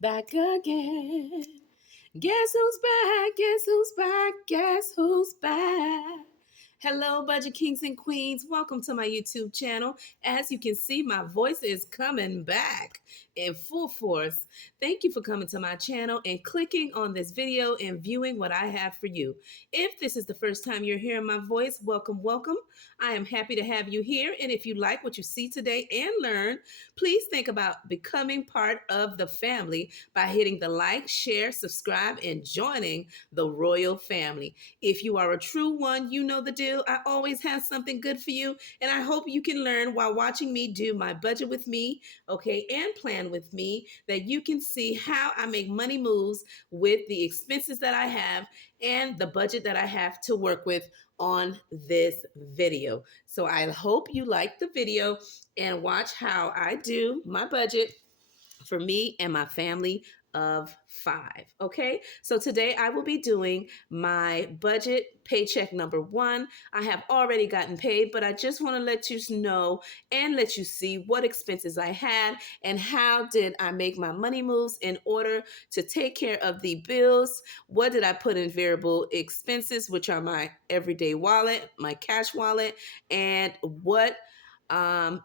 back again. Guess who's back? Guess who's back? Guess who's back? Hello, Budget Kings and Queens. Welcome to my YouTube channel. As you can see, my voice is coming back in full force. Thank you for coming to my channel and clicking on this video and viewing what I have for you. If this is the first time you're hearing my voice, welcome, welcome. I am happy to have you here. And if you like what you see today and learn, please think about becoming part of the family by hitting the like, share, subscribe, and joining the royal family. If you are a true one, you know the deal. I always have something good for you, and I hope you can learn while watching me do my budget with me, okay, and plan with me, that you can see how I make money moves with the expenses that I have and the budget that I have to work with on this video. So I hope you like the video and watch how I do my budget for me and my family of 5. Okay, so today I will be doing my budget paycheck number 1. I have already gotten paid, but I just want to let you know and let you see what expenses I had and how did I make my money moves in order to take care of the bills. What did I put in variable expenses, which are my everyday wallet, my cash wallet, and what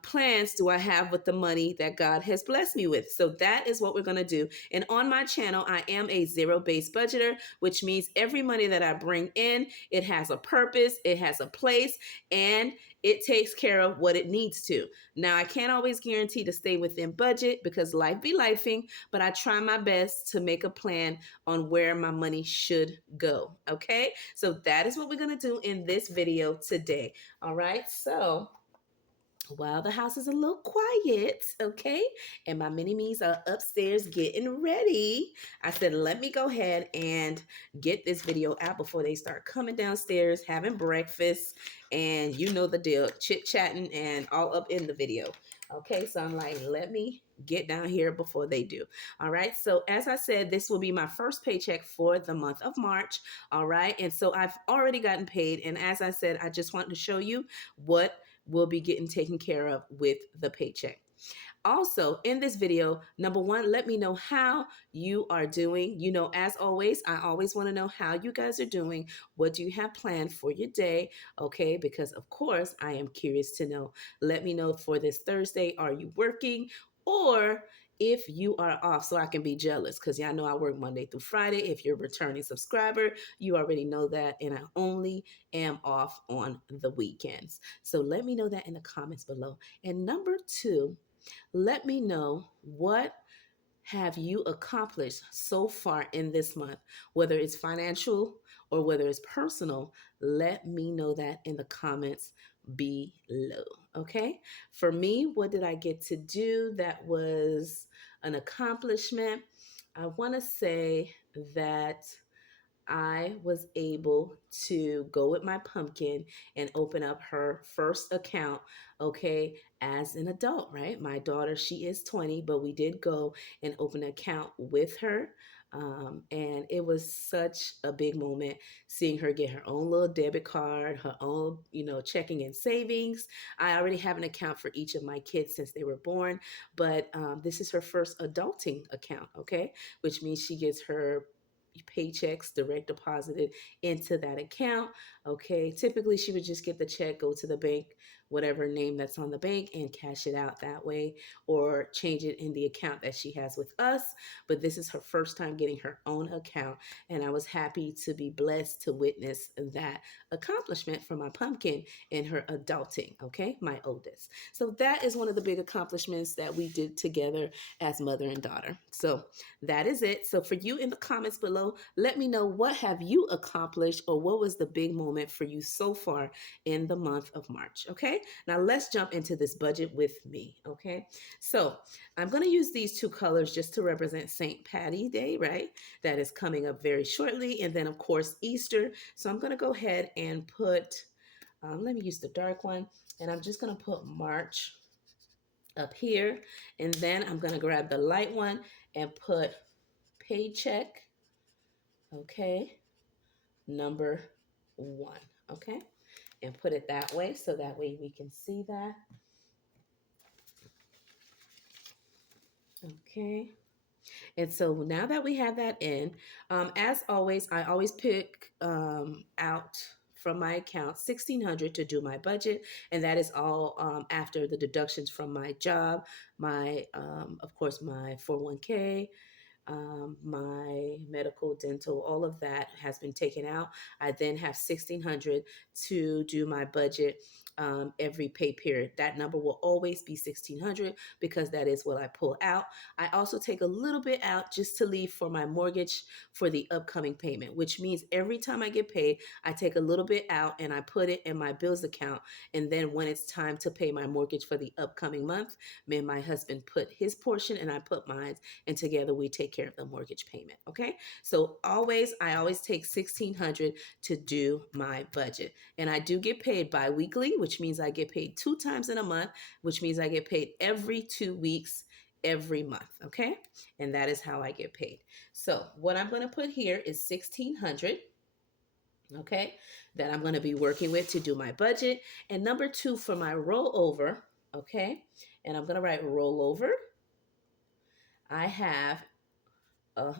plans do I have with the money that God has blessed me with? So that is what we're going to do. And on my channel, I am a zero-based budgeter, which means every money that I bring in, it has a purpose, it has a place, and it takes care of what it needs to. Now, I can't always guarantee to stay within budget because life be lifing, but I try my best to make a plan on where my money should go. Okay, so that is what we're going to do in this video today. All right, so while the house is a little quiet, okay, and my mini-me's are upstairs getting ready, I said, let me go ahead and get this video out before they start coming downstairs, having breakfast, and you know the deal, chit-chatting and all up in the video. Okay, so I'm like, let me get down here before they do. All right, so as I said, this will be my first paycheck for the month of March. All right, and so I've already gotten paid, and as I said, I just wanted to show you what will be getting taken care of with the paycheck. Also, in this video, number 1, let me know how you are doing. You know, as always, I always want to know how you guys are doing. What do you have planned for your day? Okay, because of course, I am curious to know. Let me know for this Thursday, are you working? Or if you are off, so I can be jealous, because y'all know I work Monday through Friday. If you're a returning subscriber, you already know that, and I only am off on the weekends. So let me know that in the comments below. And number 2, let me know what have you accomplished so far in this month, whether it's financial or whether it's personal. Let me know that in the comments below. Okay, for me, what did I get to do that was an accomplishment? I want to say that I was able to go with my pumpkin and open up her first account, okay, as an adult, right? My daughter, she is 20, but we did go and open an account with her. And it was such a big moment seeing her get her own little debit card, her own, checking and savings. I already have an account for each of my kids since they were born, but this is her first adulting account, okay, which means she gets her paychecks direct deposited into that account. Okay, typically she would just get the check, go to the bank, whatever name that's on the bank, and cash it out that way, or change it in the account that she has with us. But this is her first time getting her own account, and I was happy to be blessed to witness that accomplishment for my pumpkin in her adulting, okay, my oldest. So that is one of the big accomplishments that we did together as mother and daughter. So that is it. So for you in the comments below, let me know, what have you accomplished, or what was the big moment for you so far in the month of March. Okay, now let's jump into this budget with me. Okay, so I'm going to use these 2 colors just to represent St. Patty's Day, right? That is coming up very shortly. And then of course Easter. So I'm going to go ahead and put, let me use the dark one, and I'm just going to put March up here, and then I'm going to grab the light one and put paycheck, okay, number 1, okay, and put it that way so that way we can see that. Okay. And so now that we have that in, as always, I always pick out from my account 1,600 to do my budget, and that is all after the deductions from my job, my of course my 401k, my medical, dental, all of that has been taken out. I then have 1,600 to do my budget every pay period. That number will always be 1,600 because that is what I pull out. I also take a little bit out just to leave for my mortgage for the upcoming payment, which means every time I get paid, I take a little bit out and I put it in my bills account. And then when it's time to pay my mortgage for the upcoming month, me and my husband put his portion and I put mine, and together we take care of the mortgage payment. Okay, so I always take 1,600 to do my budget, and I do get paid bi-weekly, which means I get paid 2 times in a month, which means I get paid every 2 weeks every month. Okay, and that is how I get paid. So what I'm going to put here is 1,600. Okay, that I'm going to be working with to do my budget. And number two, for my rollover. Okay, and I'm going to write rollover. I have a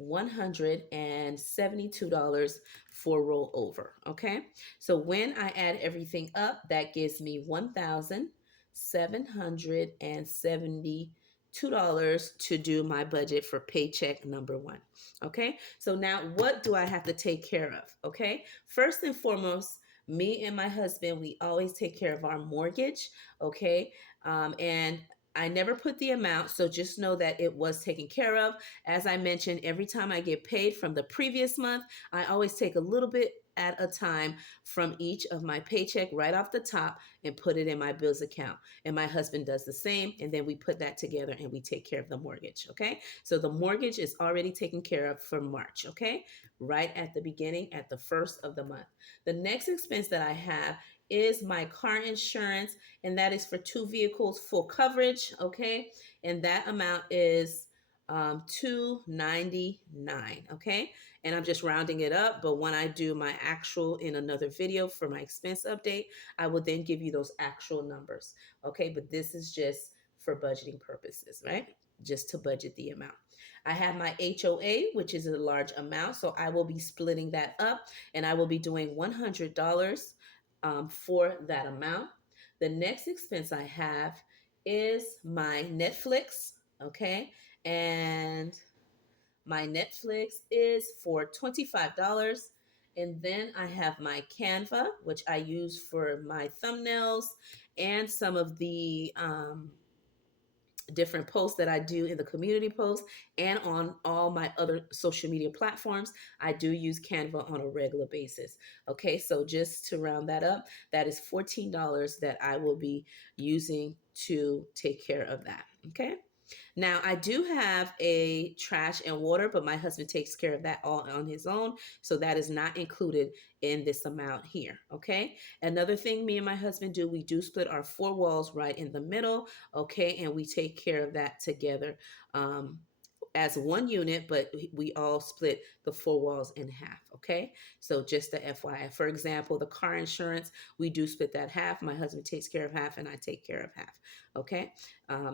$172 for rollover. Okay. So when I add everything up, that gives me $1,772 to do my budget for paycheck number one. Okay. So now what do I have to take care of? Okay. First and foremost, me and my husband, we always take care of our mortgage. Okay. And I never put the amount, so just know that it was taken care of. As I mentioned, every time I get paid from the previous month, I always take a little bit at a time from each of my paycheck right off the top and put it in my bills account. And my husband does the same. And then we put that together and we take care of the mortgage. Okay. So the mortgage is already taken care of for March. Okay. Right at the beginning, at the first of the month. The next expense that I have is my car insurance, and that is for 2 vehicles, full coverage. Okay. And that amount is 299. Okay, and I'm just rounding it up, but when I do my actual in another video for my expense update, I will then give you those actual numbers. Okay, but this is just for budgeting purposes, right? Just to budget the amount. I have my HOA, which is a large amount, so I will be splitting that up, and I will be doing $100 for that amount. The next expense I have is my Netflix. Okay, and my Netflix is for $25. And then I have my Canva, which I use for my thumbnails and some of the different posts that I do in the community posts and on all my other social media platforms. I do use Canva on a regular basis. Okay, so just to round that up, that is $14 that I will be using to take care of that. Okay. Now, I do have a trash and water, but my husband takes care of that all on his own. So that is not included in this amount here. Okay. Another thing me and my husband do, we do split our four walls right in the middle. Okay. And we take care of that together. As one unit, but we all split the four walls in half. Okay. So just the FYI. For example, the car insurance, we do split that half. My husband takes care of half and I take care of half. Okay.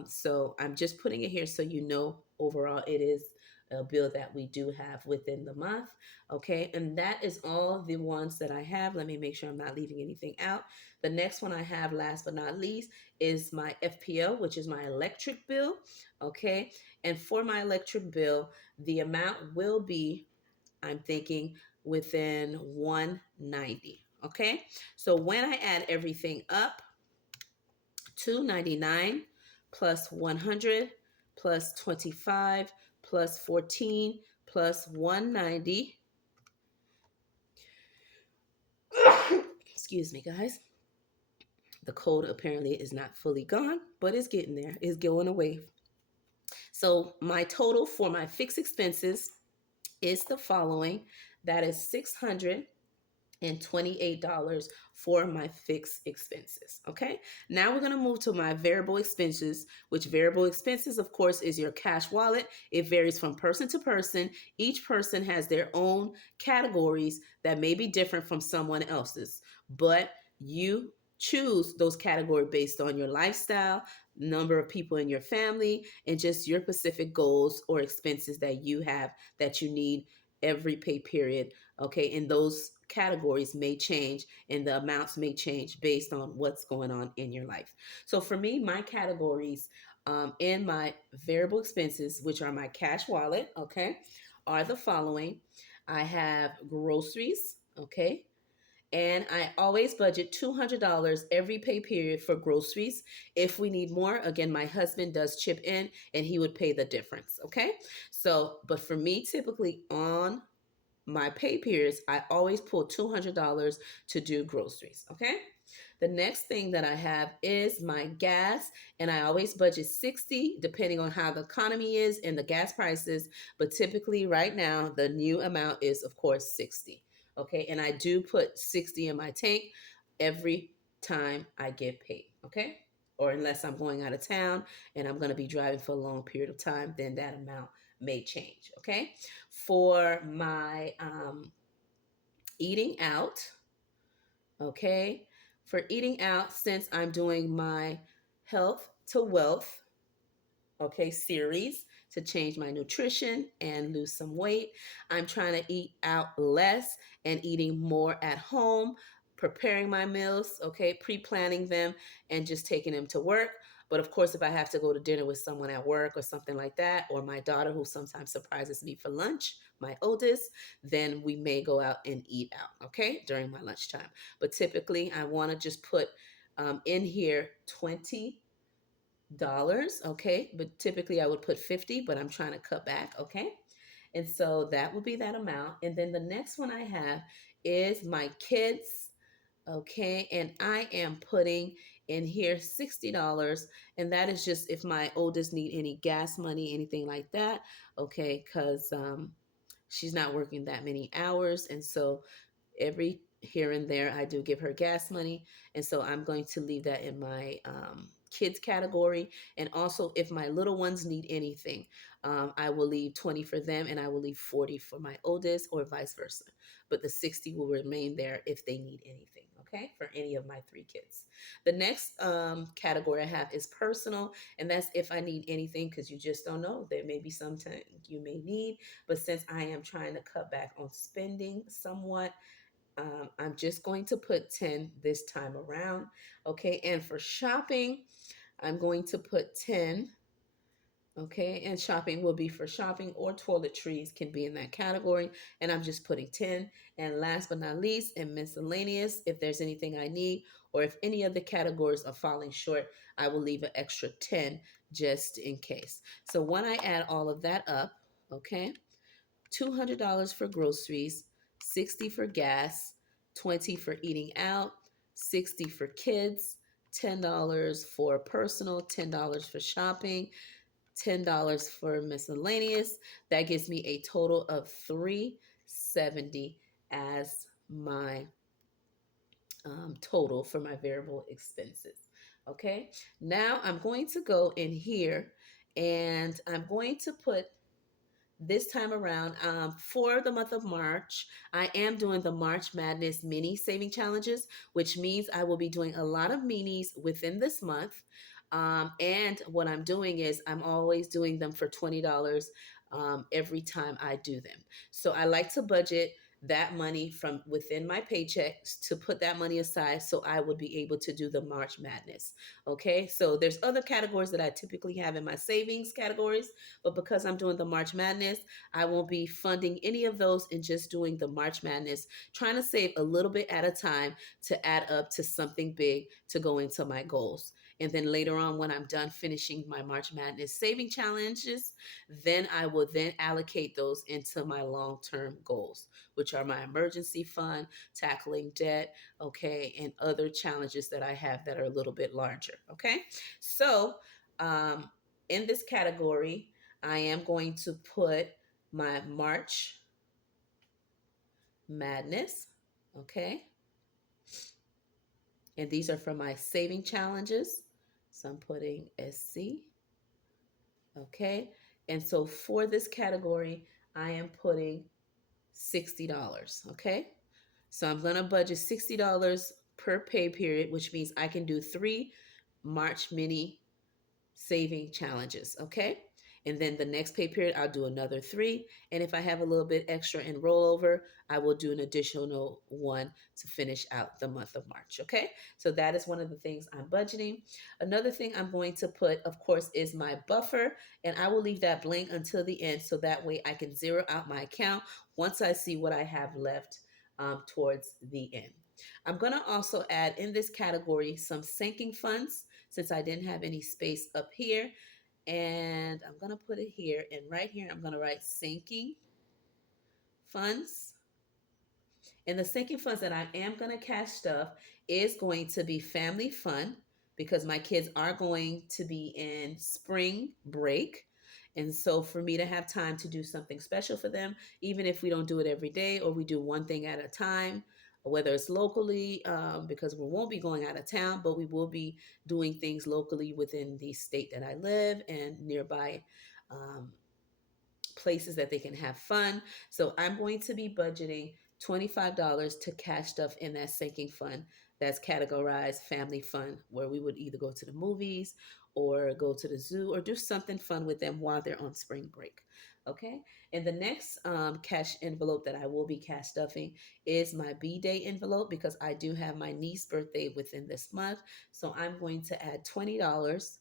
So I'm just putting it here so you know overall it is a bill that we do have within the month. Okay. And that is all the ones that I have. Let me make sure I'm not leaving anything out. The next one I have, last but not least, is my FPL, which is my electric bill. Okay. And for my electric bill, the amount will be, I'm thinking, within 190. Okay. So when I add everything up, 299 plus 100 plus 25 plus 14 plus 190. Excuse me, guys. The cold apparently is not fully gone, but it's getting there. It's going away. So my total for my fixed expenses is the following. That is $628 for my fixed expenses. Okay. Now we're going to move to my variable expenses, which variable expenses, of course, is your cash wallet. It varies from person to person. Each person has their own categories that may be different from someone else's, but you choose those categories based on your lifestyle, number of people in your family, and just your specific goals or expenses that you have that you need every pay period. Okay, and those categories may change and the amounts may change based on what's going on in your life. So for me, my categories in my variable expenses, which are my cash wallet, okay, are the following. I have groceries, okay, and I always budget $200 every pay period for groceries. If we need more, again, my husband does chip in and he would pay the difference. Okay. So, but for me, typically on my pay periods, I always pull $200 to do groceries. Okay. The next thing that I have is my gas, and I always budget 60 depending on how the economy is and the gas prices, but typically right now the new amount is of course 60. Okay? And I do put 60 in my tank every time I get paid, okay? Or unless I'm going out of town and I'm going to be driving for a long period of time, then that amount may change, okay? For my eating out, okay? For eating out, since I'm doing my health to wealth, okay, series to change my nutrition and lose some weight, I'm trying to eat out less and eating more at home, preparing my meals, okay, pre-planning them and just taking them to work. But of course, if I have to go to dinner with someone at work or something like that, or my daughter who sometimes surprises me for lunch, my oldest, then we may go out and eat out, okay, during my lunchtime. But typically, I want to just put in here $20, okay? But typically I would put 50, but I'm trying to cut back, okay? And so that will be that amount. And then the next one I have is my kids, okay? And I am putting in here $60, and that is just if my oldest need any gas money, anything like that, okay? Because she's not working that many hours, and so every here and there I do give her gas money, and so I'm going to leave that in my kids category. And also if my little ones need anything, I will leave 20 for them and I will leave 40 for my oldest, or vice versa, but the 60 will remain there if they need anything, okay, for any of my three kids. The next category I have is personal, and that's if I need anything, because you just don't know, there may be something you may need. But since I am trying to cut back on spending somewhat, I'm just going to put 10 this time around. Okay. And for shopping, I'm going to put 10. Okay. And shopping will be for shopping, or toiletries can be in that category. And I'm just putting 10. And last but not least, in miscellaneous, if there's anything I need, or if any of the categories are falling short, I will leave an extra 10 just in case. So when I add all of that up, okay, $200 for groceries, 60 for gas, 20 for eating out, 60 for kids, $10 for personal, $10 for shopping, $10 for miscellaneous. That gives me a total of 370 as my total for my variable expenses. Okay, now I'm going to go in here and I'm going to put this time around, for the month of March, I am doing the March Madness mini saving challenges, which means I will be doing a lot of minis within this month. And what I'm doing is I'm always doing them for $20 every time I do them. So I like to budget that money from within my paychecks to put that money aside so I would be able to do the March Madness. Okay, so there's other categories that I typically have in my savings categories, but because I'm doing the March Madness, I won't be funding any of those and just doing the March Madness, trying to save a little bit at a time to add up to something big to go into my goals. And then later on, when I'm done finishing my March Madness saving challenges, then I will then allocate those into my long-term goals, which are my emergency fund, tackling debt, okay, and other challenges that I have that are a little bit larger, okay? So in this category, I am going to put my March Madness, okay? And these are for my saving challenges. So I'm putting SC, okay? And so for this category, I am putting $60, okay? So I'm gonna budget $60 per pay period, which means I can do 3 March mini saving challenges, okay? And then the next pay period, I'll do another three. And if I have a little bit extra in rollover, I will do an additional one to finish out the month of March, okay? So that is one of the things I'm budgeting. Another thing I'm going to put, of course, is my buffer, and I will leave that blank until the end so that way I can zero out my account once I see what I have left towards the end. I'm going to also add in this category some sinking funds since I didn't have any space up here. And I'm going to put it here. And right here, I'm going to write sinking funds. And the sinking funds that I am going to cash stuff is going to be family fun because my kids are going to be in spring break. And so for me to have time to do something special for them, even if we don't do it every day or we do one thing at a time, whether it's locally, because we won't be going out of town, but we will be doing things locally within the state that I live and nearby um, places that they can have fun. So I'm going to be budgeting $25 to cash stuff in that sinking fund that's categorized family fun, where we would either go to the movies or go to the zoo or do something fun with them while they're on spring break. Okay. And the next cash envelope that I will be cash stuffing is my B Day envelope because I do have my niece's birthday within this month. So I'm going to add $20.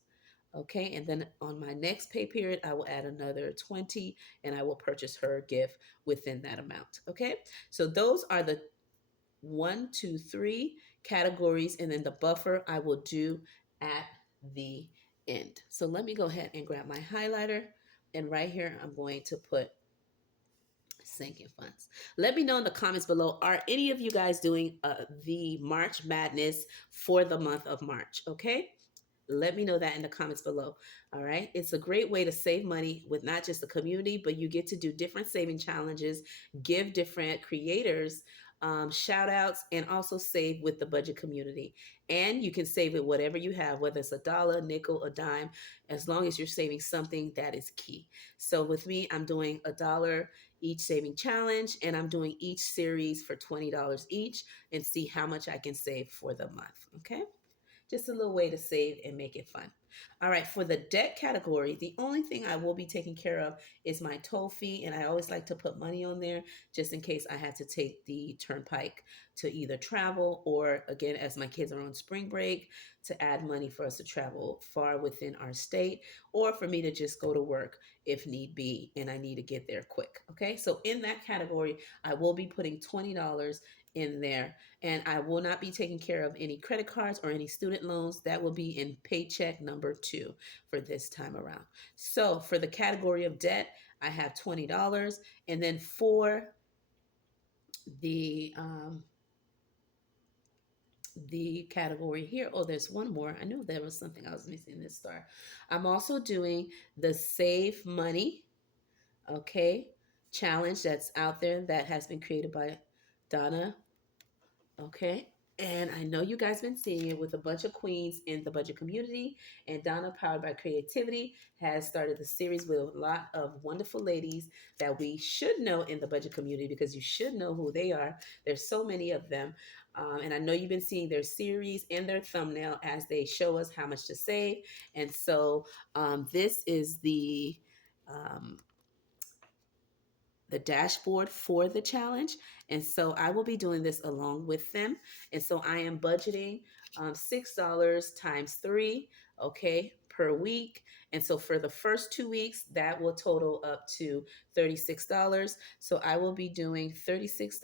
Okay, and then on my next pay period, I will add another 20 and I will purchase her a gift within that amount. Okay, so those are the one, two, three categories, and then the buffer I will do at the end. So let me go ahead and grab my highlighter, and right here, I'm going to put sinking funds. Let me know in the comments below, are any of you guys doing the March Madness for the month of March? Okay. Let me know that in the comments below. All right. It's a great way to save money with not just the community, but you get to do different saving challenges, give different creators shout outs, and also save with the budget community. And you can save with whatever you have, whether it's a dollar, nickel, a dime, as long as you're saving something that is key. So with me, I'm doing a dollar each saving challenge, and I'm doing each series for $20 each and see how much I can save for the month. Okay. Just a little way to save and make it fun. All right, for the debt category, the only thing I will be taking care of is my toll fee, and I always like to put money on there just in case I had to take the turnpike to either travel or, again, as my kids are on spring break, to add money for us to travel far within our state, or for me to just go to work if need be and I need to get there quick. Okay, so in that category, I will be putting $20 in there, and I will not be taking care of any credit cards or any student loans. That will be in paycheck number 2 for this time around. So for the category of debt, I have $20. And then for the category here, oh, there's one more. I knew there was something I was missing in this star. I'm also doing the save money, okay, challenge that's out there that has been created by Donna. Okay. And I know you guys been seeing it with a bunch of queens in the budget community. And Donna, powered by creativity, has started the series with a lot of wonderful ladies that we should know in the budget community because you should know who they are. There's so many of them. And I know you've been seeing their series and their thumbnail as they show us how much to save. And so this is um, the dashboard for the challenge. And so I will be doing this along with them. And so I am budgeting $6 times 3, okay, per week. And so for the first 2 weeks, that will total up to $36. So I will be doing $36,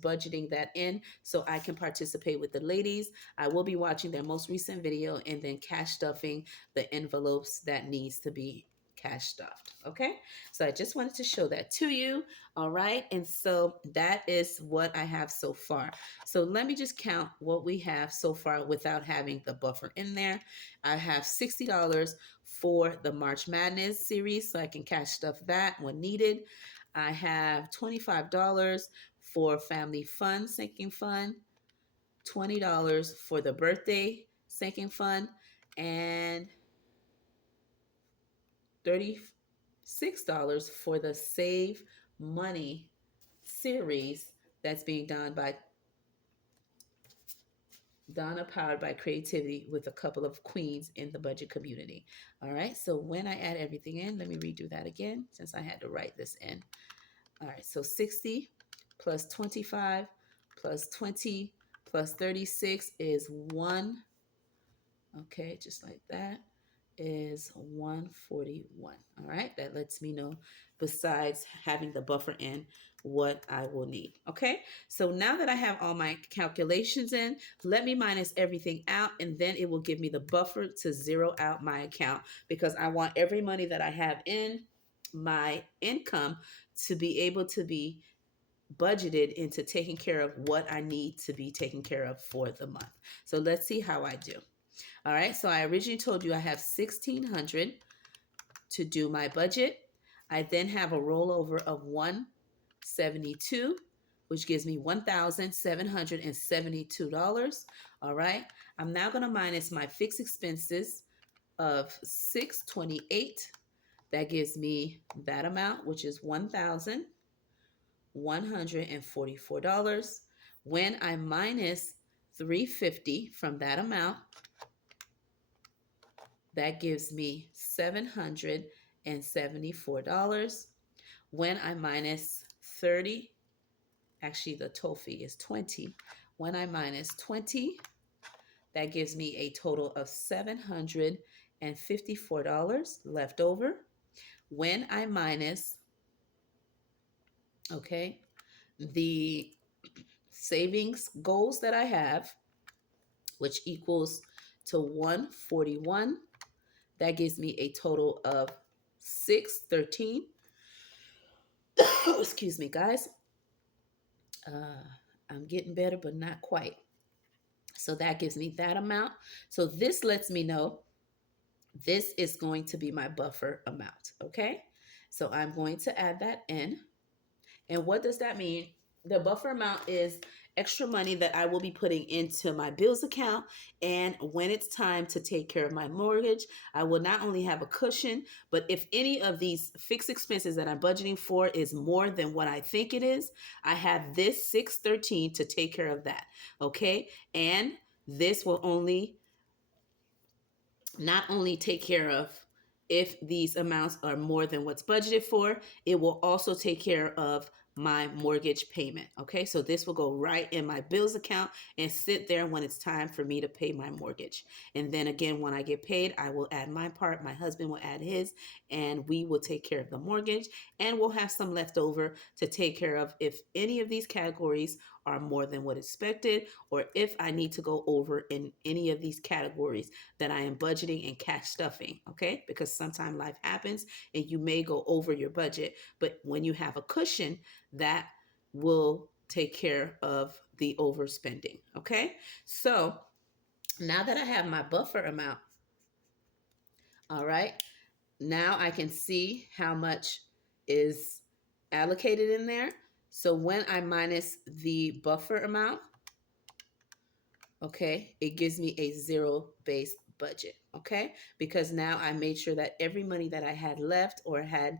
budgeting that in so I can participate with the ladies. I will be watching their most recent video and then cash stuffing the envelopes that needs to be cash stuffed. Okay. So I just wanted to show that to you. All right. And so that is what I have so far. So let me just count what we have so far without having the buffer in there. I have $60 for the March Madness series, so I can cash stuff that when needed. I have $25 for family fun, sinking fund, $20 for the birthday sinking fund, and $36 for the Save Money series that's being done by Donna powered by creativity with a couple of queens in the budget community. All right, so when I add everything in, let me redo that again since I had to write this in. All right, so 60 plus 25 plus 20 plus 36 is 1. Okay, just like that is 141. All right, that lets me know, besides having the buffer in, what I will need. Okay, so now that I have all my calculations in, let me minus everything out, and then it will give me the buffer to zero out my account, because I want every money that I have in my income to be able to be budgeted into taking care of what I need to be taken care of for the month. So let's see how I do. All right, so I originally told you I have 1,600 to do my budget. I then have a rollover of 172, which gives me $1,772. All right, I'm now going to minus my fixed expenses of 628. That gives me that amount, which is $1,144. When I minus 350 from that amount, that gives me $774. When I minus 30, actually the total fee is 20. When I minus 20, that gives me a total of $754 left over. When I minus, okay, the savings goals that I have, which equals to 141, that gives me a total of 613. Excuse me, guys. I'm getting better, but not quite. So that gives me that amount. So this lets me know this is going to be my buffer amount. Okay. So I'm going to add that in. And what does that mean? The buffer amount is extra money that I will be putting into my bills account. And when it's time to take care of my mortgage, I will not only have a cushion, but if any of these fixed expenses that I'm budgeting for is more than what I think it is, I have this 613 to take care of that. Okay. And this will not only take care of if these amounts are more than what's budgeted for, it will also take care of my mortgage payment. Okay, so this will go right in my bills account and sit there when it's time for me to pay my mortgage. And then again, when I get paid, I will add my part, my husband will add his, and we will take care of the mortgage, and we'll have some left over to take care of if any of these categories are more than what expected, or if I need to go over in any of these categories that I am budgeting and cash stuffing. Okay, because sometimes life happens and you may go over your budget, but when you have a cushion, that will take care of the overspending. Okay, so now that I have my buffer amount, all right, now I can see how much is allocated in there. So when I minus the buffer amount, okay, it gives me a zero-based budget, okay? Because now I made sure that every money that I had left or had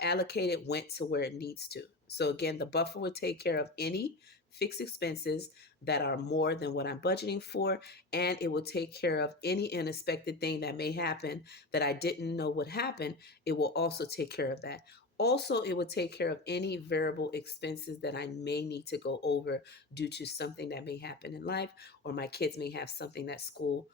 allocated went to where it needs to. So again, the buffer would take care of any fixed expenses that are more than what I'm budgeting for, and it will take care of any unexpected thing that may happen that I didn't know would happen. It will also take care of that. Also, it will take care of any variable expenses that I may need to go over due to something that may happen in life, or my kids may have something that school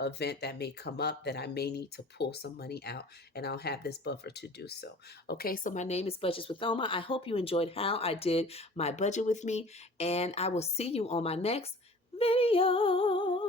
event that may come up that I may need to pull some money out, and I'll have this buffer to do so. Okay, so my name is Budgets with Oma. I hope you enjoyed how I did my budget with me, and I will see you on my next video.